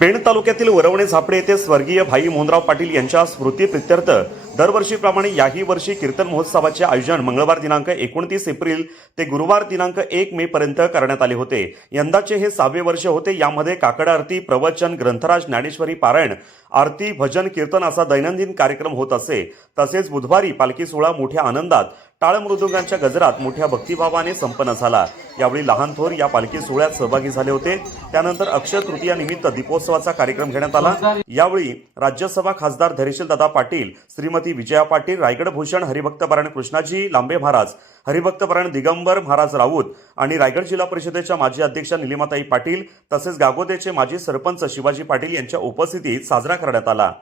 पेण तालुक्यातील वरवणे झापडे येथे स्वर्गीय भाई मोहनराव पाटील यांच्या स्मृती प्रित्यर्थ दरवर्षीप्रमाणे याही वर्षी कीर्तन महोत्सवाचे आयोजन मंगळवार दिनांक एकोणतीस एप्रिल ते गुरुवार दिनांक एक मे पर्यंत करण्यात आले होते. यंदाचे हे सहावे वर्ष होते. यामध्ये काकड आरती प्रवचन ग्रंथराज ज्ञानेश्वरी पारायण आरती भजन कीर्तन असा दैनंदिन कार्यक्रम होत असे. तसेच बुधवारी पालखी सोहळा मोठ्या आनंदात टाळ मृदुंगांच्या गजरात मोठ्या भक्तिभावाने संपन्न झाला. यावेळी लहान थोर या पालखी सोहळ्यात सहभागी झाले होते. त्यानंतर अक्षय तृतीयानिमित्त दीपोत्सवाचा कार्यक्रम घेण्यात आला. यावेळी राज्यसभा खासदार धैर्यशील दादा पाटील श्रीमती विजया पाटील रायगड भूषण हरिभक्तपरायण कृष्णाजी लांबे महाराज हरिभक्तपरायण दिगंबर महाराज राऊत आणि रायगड जिल्हा परिषदेच्या माजी अध्यक्षा निलिमाताई पाटील तसेच गागोदेचे माजी सरपंच शिवाजी पाटील यांच्या उपस्थितीत साजरा करण्यात आला.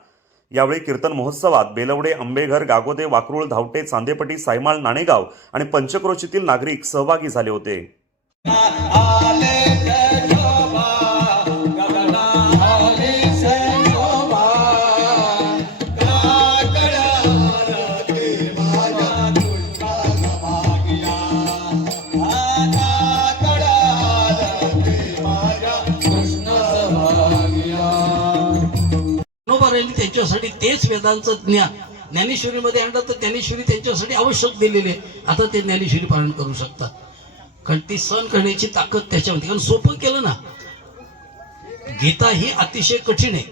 यावेळी कीर्तन महोत्सवात बेलवडे आंबेघर गागोदे वाकरूळ धावटे चांदेपटी सायमाळ नाणेगाव आणि पंचक्रोशीतील नागरिक सहभागी झाले होते. त्यांच्यासाठी तेच वेदांचं ज्ञान. ज्ञानेश्वरीमध्ये आणलं तर ज्ञानेश्वरी त्यांच्यासाठी आवश्यक दिलेली आहे आता ते ज्ञानेश्वरी पालन करू शकतात. कारण ती सण करण्याची ताकद त्याच्यामध्ये. कारण सोपं केलं ना. गीता ही अतिशय कठीण आहे.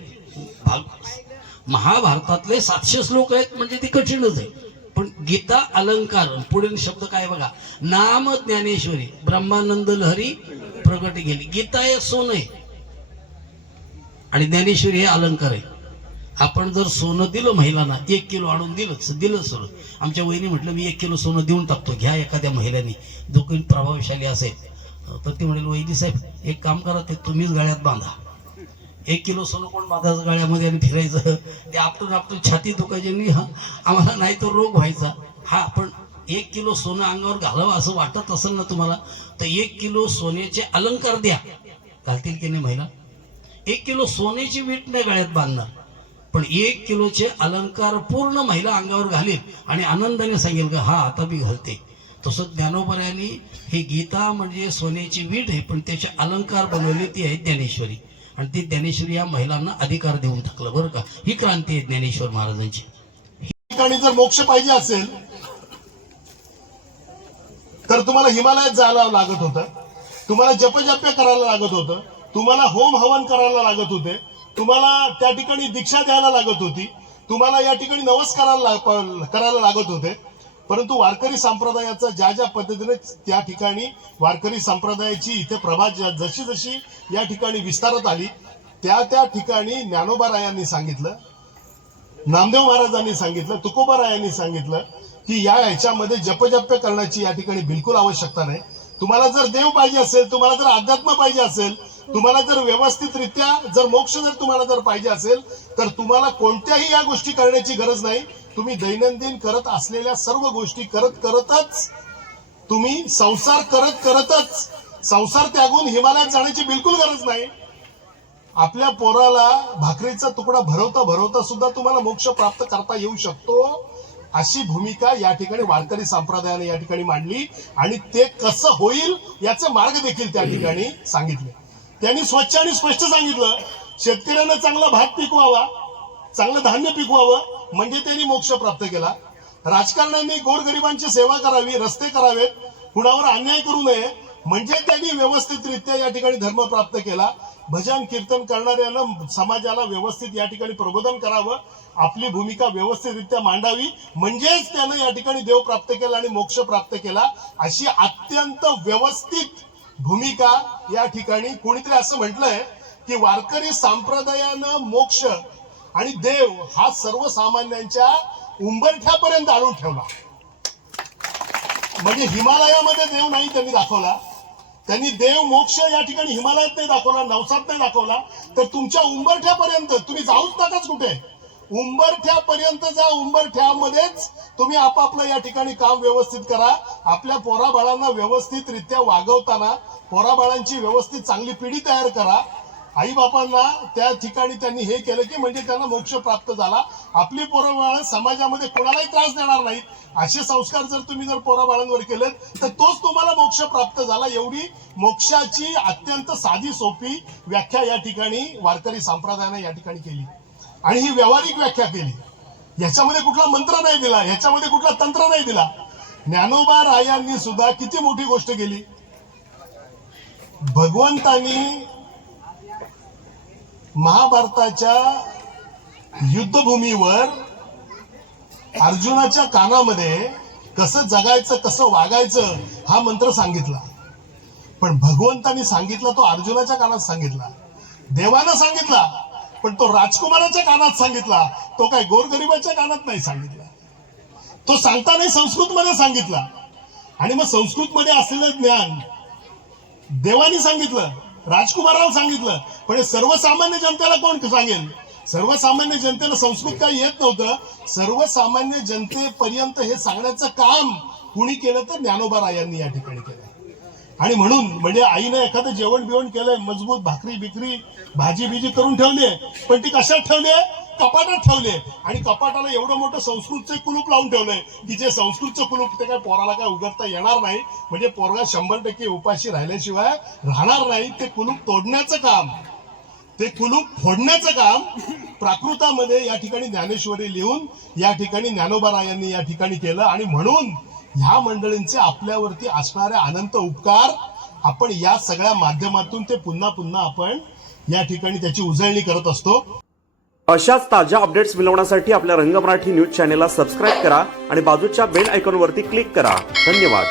महाभारतातले सातशे श्लोक आहेत म्हणजे ती कठीणच आहे. पण गीता अलंकार पुढील शब्द काय बघा? नाम ज्ञानेश्वरी. ब्रह्मानंद लहरी प्रगट गेली गीता हे सोनं आहे. आणि ज्ञानेश्वरी हे अलंकार आहे. आपण जर सोनं दिलं महिलांना एक किलो आणून दिलं दिलं सोनं. आमच्या वहिनी म्हटलं मी एक किलो सोनं देऊन टाकतो घ्या एखाद्या महिलांनी. जो काही प्रभावशाली असेल तर ती म्हणेल वहिनी साहेब एक काम करा ते तुम्हीच गाळ्यात बांधा. एक किलो सोनं कोण बांधायचं गाळ्यामध्ये आणि फिरायचं? ते आपटून आपटून छाती दुखायची आणि हा आम्हाला नाही तर रोग व्हायचा. हा पण एक किलो सोनं अंगावर घालावं असं वाटत असेल ना तुम्हाला तर एक किलो सोन्याचे अलंकार द्या. घालतील की नाही महिला? एक किलो सोन्याची वीट नाही गळ्यात बांधणार. पण एक किलोचे अलंकार पूर्ण महिला अंगावर घालील आणि आनंदाने सांगेल का हा आता मी घालते. तसं ज्ञानोबरायांनी ही गीता म्हणजे सोन्याची वीट आहे पण त्याचे अलंकार बनवले ती आहे ज्ञानेश्वरी. आणि ती ज्ञानेश्वरी या महिलांना अधिकार देऊन टाकलं बरं का? ही क्रांती आहे ज्ञानेश्वर महाराजांची. ठिकाणी जर मोक्ष पाहिजे असेल तर तुम्हाला हिमालयात जायला लागत होतं तुम्हाला जपजप्य करायला लागत होतं तुम्हाला होम हवन करायला लागत होते तुम्हाला त्या ठिकाणी दीक्षा द्यायला लागत होती. तुम्हाला या ठिकाणी नमस्काराला करायला करायला लागत होते. परंतु वारकरी संप्रदायाचा ज्या ज्या पद्धतीने त्या ठिकाणी वारकरी संप्रदायाची इथे प्रभा जशी जशी या ठिकाणी विस्तारत आली त्या त्या ठिकाणी ज्ञानोबारायांनी सांगितलं नामदेव महाराजांनी सांगितलं तुकोबारायांनी सांगितलं की या ह्याच्यामध्ये जपजप्य करण्याची या ठिकाणी बिलकुल आवश्यकता नाही. तुम्हाला जर देव पाहिजे असेल तुम्हाला जर अध्यात्म पाहिजे असेल तुम्हाला जर व्यवस्थितरित्या जर मोक्ष जर तुम्हाला जर पाहिजे असेल तर तुम्हाला कोणत्याही या गोष्टी करण्याची गरज नाही. तुम्ही दैनंदिन करत असलेल्या सर्व गोष्टी करत करतच तुम्ही संसार करत करतच संसार त्यागून हिमालयात जाण्याची बिलकुल गरज नाही. आपल्या पोराला भाकरीचा तुकडा भरवता भरवता सुद्धा तुम्हाला मोक्ष प्राप्त करता येऊ शकतो. अशी भूमिका या ठिकाणी वारकरी संप्रदायाने या ठिकाणी मांडली आणि ते कसं होईल याचे मार्ग देखील त्या ठिकाणी सांगितले. त्यांनी स्वच्छ आणि स्पष्ट सांगितलं. शेतकऱ्यांना चांगला भात पिकवावा चांगलं धान्य पिकवावं म्हणजे त्यांनी मोक्ष प्राप्त केला. राजकारण्यांनी गोरगरिबांची सेवा करावी रस्ते करावेत कुणावर अन्याय करू नये म्हणजे त्यांनी व्यवस्थितरित्या या ठिकाणी धर्म प्राप्त केला. भजन कीर्तन करणाऱ्यानं समाजाला व्यवस्थित या ठिकाणी प्रबोधन करावं आपली भूमिका व्यवस्थितरित्या मांडावी म्हणजेच त्यानं या ठिकाणी देव प्राप्त केला आणि मोक्ष प्राप्त केला अशी अत्यंत व्यवस्थित भूमिका या ठिकाणी कोणीतरी असं म्हटलंय की वारकरी संप्रदायानं मोक्ष आणि देव हा सर्वसामान्यांच्या उंबरठ्यापर्यंत आणून ठेवला. म्हणजे हिमालयामध्ये देव नाही त्यांनी दाखवला. त्यांनी देव मोक्ष या ठिकाणी हिमालयात नाही दाखवला नवसात नाही दाखवला. तर तुमच्या उंबरठ्यापर्यंत तुम्ही जाऊच नकाच कुठे? उंबरठ्यापर्यंत जा उंबरठ्यामध्येच तुम्ही आपापलं या ठिकाणी काम व्यवस्थित करा. आपल्या पोराबाळांना व्यवस्थितरित्या वागवताना पोराबाळांची व्यवस्थित चांगली पिढी तयार करा. आई बापांना त्या ठिकाणी त्यांनी हे केलं की म्हणजे त्यांना मोक्ष प्राप्त झाला. आपली पोराबाळ समाजामध्ये कोणालाही त्रास देणार नाहीत. असे संस्कार जर तुम्ही जर पोराबाळांवर केलेत तर तोच तुम्हाला मोक्ष प्राप्त झाला. एवढी मोक्षाची अत्यंत साधी सोपी व्याख्या या ठिकाणी वारकरी संप्रदायाने या ठिकाणी केली. आणि ही व्यावहारिक व्याख्या केली. याच्यामध्ये कुठला मंत्र नाही दिला याच्यामध्ये कुठला तंत्र नाही दिला. ज्ञानोबा रायांनी सुद्धा किती मोठी गोष्ट केली. भगवंतानी महाभारताच्या युद्धभूमीवर अर्जुनाच्या कानामध्ये कसं जगायचं कसं वागायचं हा मंत्र सांगितला. पण भगवंतानी सांगितला तो अर्जुनाच्या कानात सांगितला. देवानं सांगितला पण तो राजकुमाराच्या कानात सांगितला. तो काय गोरगरिबाच्या कानात नाही सांगितला. तो सांगताना संस्कृत मध्ये सांगितला. आणि मग संस्कृत मध्ये असलेलं ज्ञान देवानी सांगितलं राजकुमाराला सांगितलं. पण हे सर्वसामान्य जनतेला कोण सांगेल? सर्वसामान्य जनतेला संस्कृत काही येत नव्हतं. सर्वसामान्य जनतेपर्यंत हे सांगण्याचं काम कुणी केलं तर ज्ञानोबा रायांनी या ठिकाणी केलं. आणि म्हणून म्हणजे आईने एखादं जेवण बिवण केलंय मजबूत भाकरी बिकरी भाजी बिजी करून ठेवली पण ती कशात ठेवली कपाटात ठेवले आणि कपाटाला एवढं मोठं संस्कृतचं कुलूप लावून ठेवलंय की जे संस्कृतचं कुलूप ते काय पोराला काय उघडता येणार नाही. म्हणजे पोरगा शंभर टक्के उपाशी राहिल्याशिवाय राहणार नाही. ते कुलूप तोडण्याचं काम ते कुलूप फोडण्याचं काम प्राकृतामध्ये या ठिकाणी ज्ञानेश्वरी लिहून या ठिकाणी ज्ञानोबा रायांनी या ठिकाणी केलं. आणि म्हणून ह्या मंडळींचे आपल्यावरती असणारे अनंत उपकार आपण या सगळ्या माध्यमातून ते पुन्हा पुन्हा आपण या ठिकाणी त्याची उजळणी करत असतो. अशाच ताज्या अपडेट्स मिळवण्यासाठी आपल्या रंग मराठी न्यूज चॅनेलला सबस्क्राईब करा आणि बाजूच्या बेल आयकॉनवरती क्लिक करा. धन्यवाद.